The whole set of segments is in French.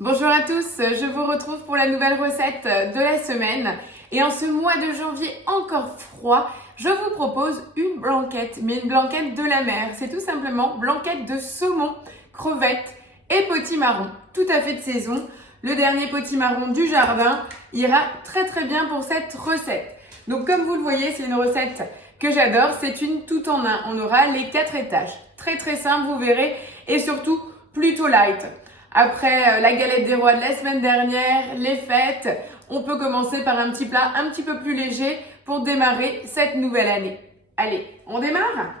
Bonjour à tous, je vous retrouve pour la nouvelle recette de la semaine. Et en ce mois de janvier encore froid, je vous propose une blanquette, mais une blanquette de la mer. C'est tout simplement blanquette de saumon, crevettes et potimarron, tout à fait de saison. Le dernier potimarron du jardin ira très bien pour cette recette. Donc comme vous le voyez, c'est une recette que j'adore, c'est une tout en un. On aura les 4 étages. Très simple, vous verrez, et surtout plutôt light. Après la galette des rois de la semaine dernière, les fêtes, on peut commencer par un petit plat un petit peu plus léger pour démarrer cette nouvelle année. Allez, on démarre?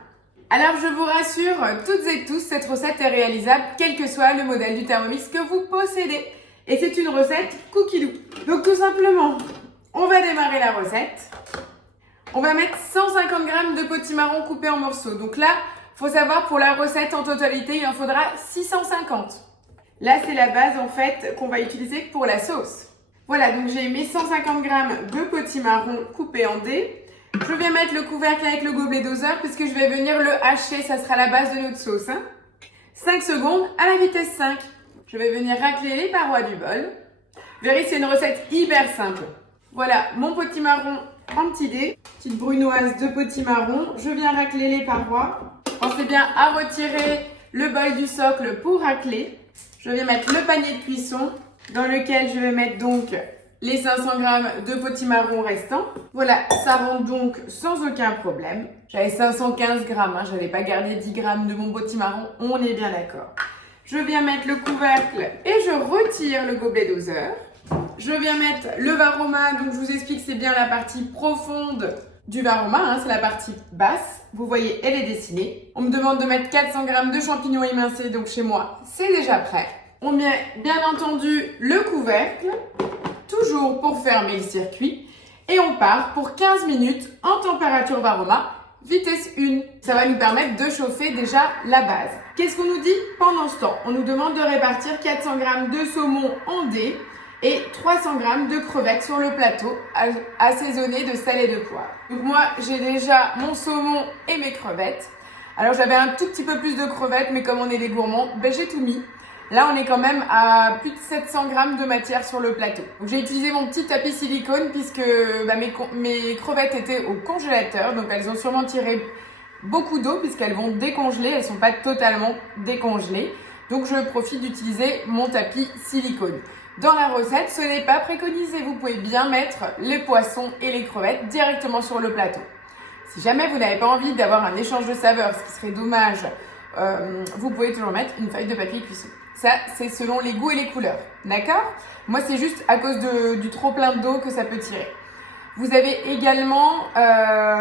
Alors je vous rassure, toutes et tous, cette recette est réalisable quel que soit le modèle du Thermomix que vous possédez. Et c'est une recette cookie doux. Donc tout simplement, on va démarrer la recette. On va mettre 150 g de potimarron coupé en morceaux. Donc là, il faut savoir pour la recette en totalité, il en faudra 650. Là, c'est la base en fait qu'on va utiliser pour la sauce. Voilà, donc j'ai mes 150 g de potimarron coupé en dés. Je vais mettre le couvercle avec le gobelet doseur puisque je vais venir le hacher, ça sera la base de notre sauce. 5 secondes à la vitesse 5. Je vais venir racler les parois du bol. Verrez, c'est une recette hyper simple. Voilà, mon potimarron en petits dés. Petite brunoise de potimarron. Je viens racler les parois. Pensez bien à retirer le bol du socle pour racler. Je vais mettre le panier de cuisson dans lequel je vais mettre donc les 500 g de potimarron restants. Voilà, ça rentre donc sans aucun problème. J'avais 515 g, je n'avais pas gardé 10 g de mon potimarron, on est bien d'accord. Je viens mettre le couvercle et je retire le gobelet doseur. Je viens mettre le varoma, donc je vous explique, c'est bien la partie profonde du varoma, c'est la partie basse. Vous voyez, elle est dessinée. On me demande de mettre 400 g de champignons émincés, donc chez moi, c'est déjà prêt. On met bien entendu le couvercle, toujours pour fermer le circuit. Et on part pour 15 minutes en température varoma, vitesse 1. Ça va nous permettre de chauffer déjà la base. Qu'est-ce qu'on nous dit pendant ce temps? On nous demande de répartir 400 g de saumon en dés et 300 g de crevettes sur le plateau, assaisonnées de sel et de poivre. Donc moi, j'ai déjà mon saumon et mes crevettes. Alors j'avais un tout petit peu plus de crevettes, mais comme on est des gourmands, j'ai tout mis. Là, on est quand même à plus de 700 g de matière sur le plateau. Donc j'ai utilisé mon petit tapis silicone puisque mes crevettes étaient au congélateur. Donc elles ont sûrement tiré beaucoup d'eau puisqu'elles vont décongeler. Elles ne sont pas totalement décongelées. Donc je profite d'utiliser mon tapis silicone. Dans la recette, ce n'est pas préconisé. Vous pouvez bien mettre les poissons et les crevettes directement sur le plateau. Si jamais vous n'avez pas envie d'avoir un échange de saveurs, ce qui serait dommage, vous pouvez toujours mettre une feuille de papier cuisson. Ça, c'est selon les goûts et les couleurs. D'accord? Moi, c'est juste à cause du trop plein d'eau que ça peut tirer. Vous avez également,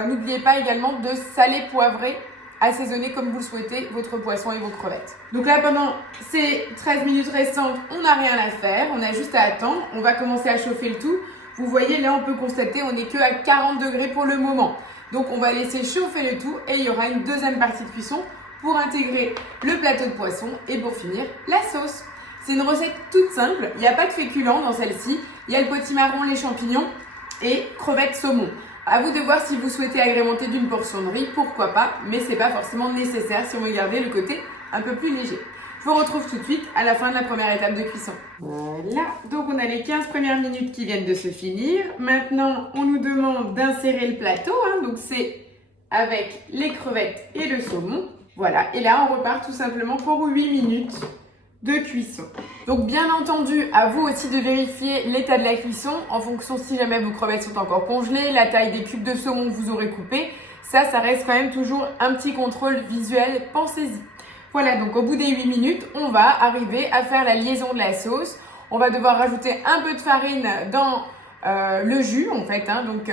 n'oubliez pas également de saler, poivrer, assaisonner comme vous le souhaitez votre poisson et vos crevettes. Donc là, pendant ces 13 minutes restantes, on n'a rien à faire. On a juste à attendre. On va commencer à chauffer le tout. Vous voyez, là, on peut constater, on n'est que à 40 degrés pour le moment. Donc, on va laisser chauffer le tout et il y aura une deuxième partie de cuisson pour intégrer le plateau de poisson et pour finir la sauce. C'est une recette toute simple, il n'y a pas de féculents dans celle-ci, il y a le potimarron, les champignons et crevettes saumon. À vous de voir si vous souhaitez agrémenter d'une portion de riz, pourquoi pas, mais c'est pas forcément nécessaire si on veut garder le côté un peu plus léger. Je vous retrouve tout de suite à la fin de la première étape de cuisson. Voilà, donc on a les 15 premières minutes qui viennent de se finir. Maintenant, on nous demande d'insérer le plateau, donc c'est avec les crevettes et le saumon. Voilà, et là on repart tout simplement pour 8 minutes de cuisson. Donc bien entendu, à vous aussi de vérifier l'état de la cuisson en fonction si jamais vos crevettes sont encore congelées, la taille des cubes de saumon que vous aurez coupés. Ça reste quand même toujours un petit contrôle visuel, pensez-y. Voilà, donc au bout des 8 minutes, on va arriver à faire la liaison de la sauce. On va devoir rajouter un peu de farine dans le jus en fait, donc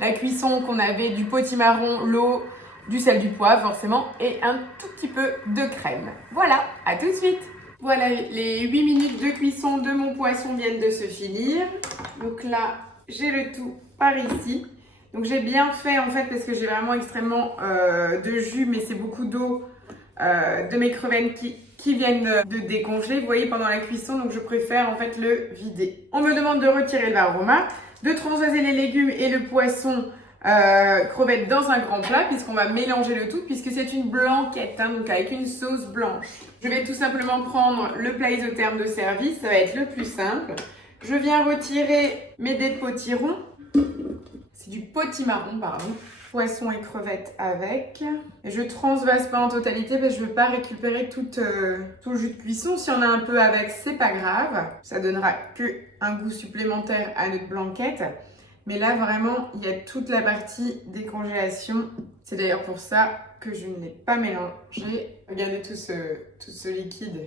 la cuisson qu'on avait du potimarron, l'eau, du sel, du poivre forcément et un tout petit peu de crème. Voilà, à tout de suite. Voilà, les 8 minutes de cuisson de mon poisson viennent de se finir. Donc là, j'ai le tout par ici. Donc j'ai bien fait en fait parce que j'ai vraiment extrêmement de jus, mais c'est beaucoup d'eau de mes crevettes qui viennent de décongeler, vous voyez, pendant la cuisson. Donc je préfère en fait le vider. On me demande de retirer le varoma, de transvaser les légumes et le poisson crevettes dans un grand plat puisqu'on va mélanger le tout puisque c'est une blanquette, hein, donc avec une sauce blanche. Je vais tout simplement prendre le plat isotherme de service, ça va être le plus simple. Je viens retirer mes dés de potiron, c'est du potimarron, pardon. Poisson et crevettes avec. Et je transvase pas en totalité parce que je veux pas récupérer tout le jus de cuisson. Si on a un peu avec, c'est pas grave. Ça donnera que un goût supplémentaire à notre blanquette. Mais là, vraiment, il y a toute la partie décongélation. C'est d'ailleurs pour ça que je ne l'ai pas mélangé. Regardez tout ce liquide.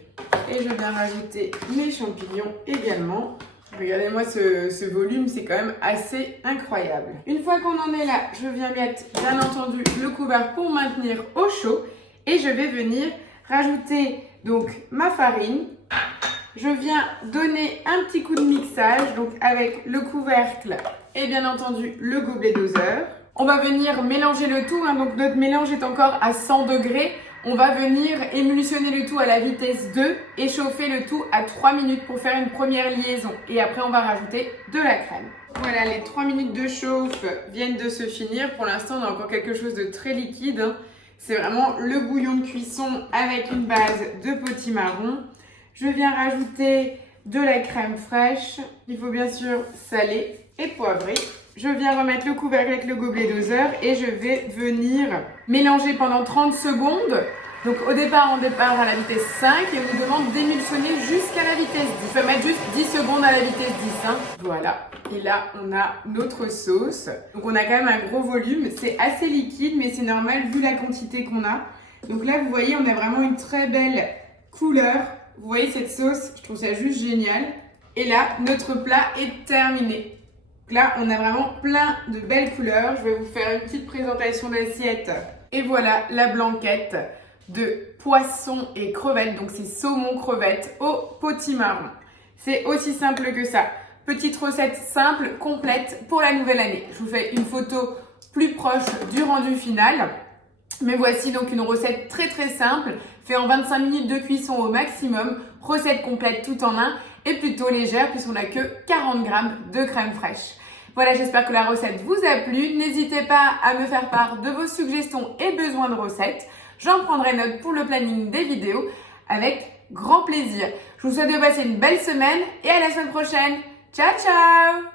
Et je viens rajouter mes champignons également. Regardez-moi ce volume, c'est quand même assez incroyable. Une fois qu'on en est là, je viens mettre bien entendu le couvert pour maintenir au chaud. Et je vais venir rajouter donc ma farine. Je viens donner un petit coup de mixage, donc avec le couvercle et bien entendu le gobelet doseur. On va venir mélanger le tout, hein, donc notre mélange est encore à 100 degrés. On va venir émulsionner le tout à la vitesse 2 et chauffer le tout à 3 minutes pour faire une première liaison. Et après, on va rajouter de la crème. Voilà, les 3 minutes de chauffe viennent de se finir. Pour l'instant, on a encore quelque chose de très liquide, hein. C'est vraiment le bouillon de cuisson avec une base de potimarron. Je viens rajouter de la crème fraîche. Il faut bien sûr saler et poivrer. Je viens remettre le couvercle avec le gobelet doseur et je vais venir mélanger pendant 30 secondes. Donc au départ, on départ à la vitesse 5 et on nous demande d'émulsionner jusqu'à la vitesse 10. Je vais mettre juste 10 secondes à la vitesse 10. Hein. Voilà. Et là, on a notre sauce. Donc on a quand même un gros volume. C'est assez liquide, mais c'est normal vu la quantité qu'on a. Donc là, vous voyez, on a vraiment une très belle couleur. Vous voyez cette sauce, je trouve ça juste génial. Et là, notre plat est terminé. Donc là, on a vraiment plein de belles couleurs. Je vais vous faire une petite présentation d'assiette. Et voilà la blanquette de poisson et crevettes. Donc c'est saumon crevettes au potimarron. C'est aussi simple que ça. Petite recette simple, complète pour la nouvelle année. Je vous fais une photo plus proche du rendu final. Mais voici donc une recette très très simple, fait en 25 minutes de cuisson au maximum, recette complète tout en un et plutôt légère puisqu'on n'a que 40 g de crème fraîche. Voilà, j'espère que la recette vous a plu. N'hésitez pas à me faire part de vos suggestions et besoins de recettes. J'en prendrai note pour le planning des vidéos avec grand plaisir. Je vous souhaite de passer une belle semaine et à la semaine prochaine. Ciao ciao!